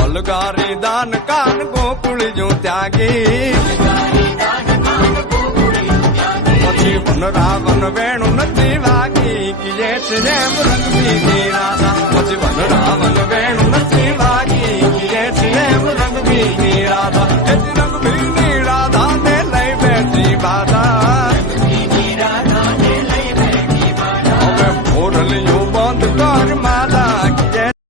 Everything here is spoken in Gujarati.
अलगारी दान कान गोकुल जो त्यागी પછી વન રાવણ વેણુ નથી વાગી કિયે છે જેમ રંગબીની રાધા પછી વન રાવણ વેણુ નથી વાગી કિયે છે જેમ રંગબીની રાધા રંગબીની રાધા ને લઈ બેઠી બાધા